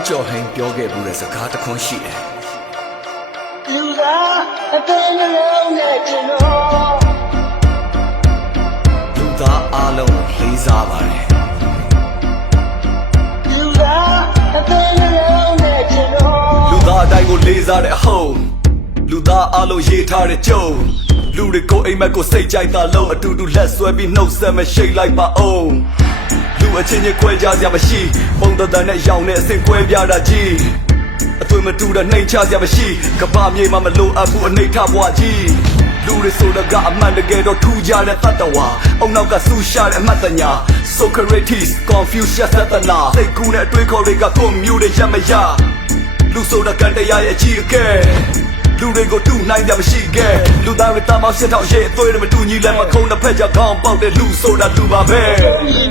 ဦးကျော်ဟိန်ပြောခဲ့ဘူးတဲ့စကားတစ်ခွန်းရှိတယ်လူသားအသေးနှလုံးနဲ့ကျွန်တော်လူသားအားလုံးလေးစားပါတယ်လူသားအသေးနှလုံးနဲ့ကျွန်တော်လူသားအတိုင်းကိုလေးစားတဲ့အဟုတ်လူသားအားလုံးရေးထားတဲ့ကြုံလူတွေကိုအိမ်မက်ကိုစိတ်ကြိုက်တာလုံးအတူတူလက်ဆွဲပြီးနှုတ်ဆက်မရှိလိုက်ပါအောင်လူအချင်းချင်းခွဲကြစရာမရှိပုံတန်နဲ့ရောင်နဲ့အစင်ခွဲပြတာကြီးအသွင်မတူတဲ့နှိမ်ချစရာမရှိကပမြေမှာမလိုအပ်ဘူးအနှိမ့်ထဘွားကြီးလူတွေဆိုတာကအမှန်တကယ်တော့ထူးကြတဲ့တတ္တဝါအုံနောက်ကဆူရှာတဲ့အမှတ်တညာ Socrates Confucius သတ္တနာစိတ်ကူးနဲ့အတွေးခေါ်တွေကကိုယ်မျိုးတွေရမရလူဆိုတာကတရားရဲ့အကြီးအကဲလူတွေကိုတူနိုင်ကြမရှိခဲ့လူသားတွေတာမောက်ရှင်းထောက်ရဲ့အသွေးတွေမတူညီလဲမခုံတစ်ဖက်ကြောင့်ခေါင်းပေါက်တဲ့လူဆိုတာလူပါပဲ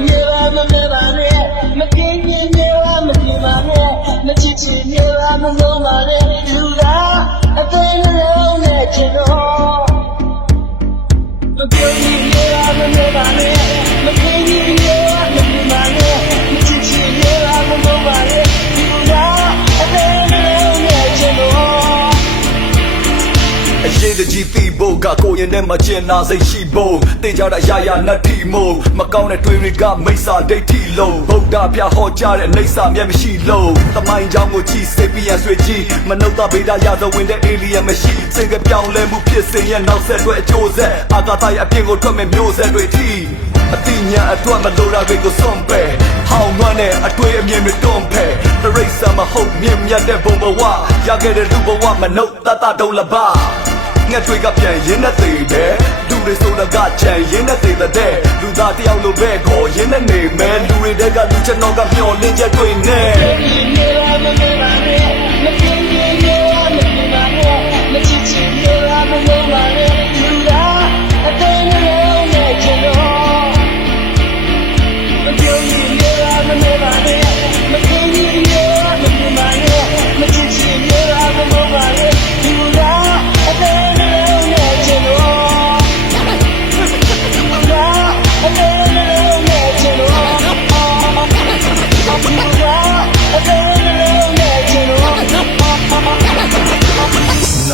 မြေပါမမဲပါနဲ့မကင်းကြီးမြေပါမပြင်းပါနဲ့မချစ်ချင်မြေပါမလုံးပါနဲ့လူသားအသေးနှလုံးနဲ့ကျွန်တော်မပြောရင်မြေပါမမဲပါနဲ့မကင်းကြီးမြေပါမပြင်းပါနဲ့မချစ်ချင်မြေပါမလုံးပါနဲ့လူသားအသေးနှလုံးနဲ့ကျွန်တော်အရေးတကြီးသိဖို့ကကိုရင်ထဲမှာကျင်နာစိတ်ရှိဖို့တင်ကြတာရရနတ်ထီမို့မကောင်းတဲ့တွေးတွေကမိစ္ဆာဒိဋ္ဌိလုံးဗုဒ္ဓပြဟောကြားတဲ့အိဋ္ဌာမျက်မရှိလို့သမိုင်းကြောင်းကိုကြည့်စိတ်ပြရဆွေကြည့်မနှုတ်သဗေဒရသဝင်တဲ့အေလီယံမရှိစင်ကပြောင်းလဲမှုဖြစ်စဉ်ရဲ့နောက်ဆက်တွဲအကျိုးဆက်အာကာသရဲ့အပြင်ကိုထွက်မဲ့မျိုးဆက်တွေထိအတိညာအတွက်မလိုတာတွေကိုစွန့်ပယ်ဟောင်းနွမ်းတဲ့အတွေ့အမြင်တွေတွန်းဖယ်တရိတ်ဆာမဟုတ်မြင့်မြတ်တဲ့ဘုံဘဝရခဲ့တဲ့လူဘဝမနှုတ်တတဒုလဘငှက်တွေကပြန်ရင်းနဲ့သေးတယ်လူတွေဆိုတာကချန်ရင်းနဲ့သေးတဲ့လူသားတယောက်လိုပဲကိုရင်းနဲ့နေမယ်လူတွေတဲကလူချက်တော့ကမျောလင်းချက်တွေနဲ့မြေပါမမဲပါနဲ့မကင်းကြီးမြေပါမပြင်းပါနဲ့မချစ်ချင်မြေပါမလုံးပါနဲ့လူသားအသေးနှလုံးနဲ့ကျွန်တော်မပြောရင်မြေပါမမဲပါနဲ့မကင်းကြီးမြေပါမပြင်းပါနဲ့မချစ်ချင်မြေပါမလုံးပါနဲ့လူသားအသေးနှလုံးနဲ့ကျွန်တော်လူသားအသေးနှလုံးနဲ့ကျွန်တော်လူသားအသေးနှလုံးနဲ့ကျွန်တော်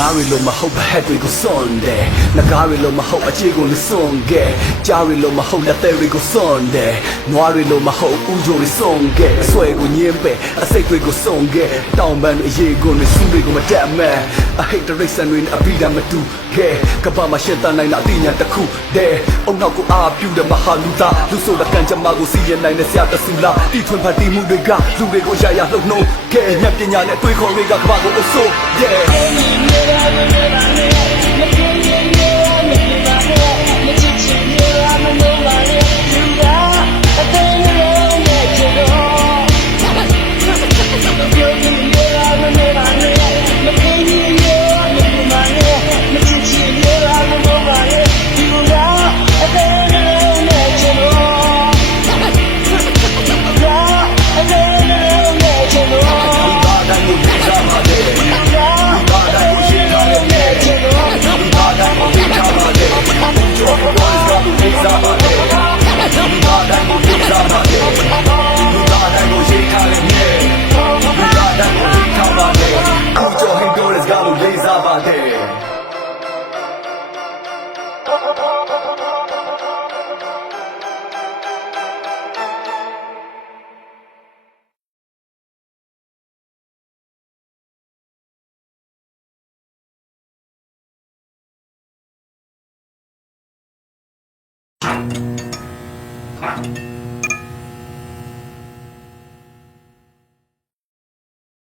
ငါရီလိုမဟုတ်ဘဟက်တွေကိုစွန့်တယ်ငကားရီလိုမဟုတ်အချေကိုလည်းစွန့်ခဲ့ကြားရီလိုမဟုတ်လက်သေးတွေကိုစွန့်တယ်နွားရီလိုမဟုတ်ဦးချိုတွေစွန့်ခဲ့အဆွဲကိုညင်းပယ်အစိတ်တွေကိုစွန့်ခဲ့တောင်ပန်းတွေအရေးကိုတွေစူးတွေကိုမတက်မှန်အဟိတ်တရိတ်ဆန်တွေနဲ့အပိဓာမတူခဲ့ကပမှာရှင်းတန်းနိုင်တာအတိညာတစ်ခုတည်းအုံနောက်ကိုအားပြုတဲ့မဟာလူသားလူဆိုတာကံကြမ္မာကိုစီရင်နိုင်တဲ့ဆရာတဆူလားတီထွင်ဖတ်တီးမှုတွေကလူတွေကိုရရလှုပ်နှုံးခဲ့ညပညာနဲ့အတွေးခေါ်တွေကကဘာကိုအဆိုး yeah Bye.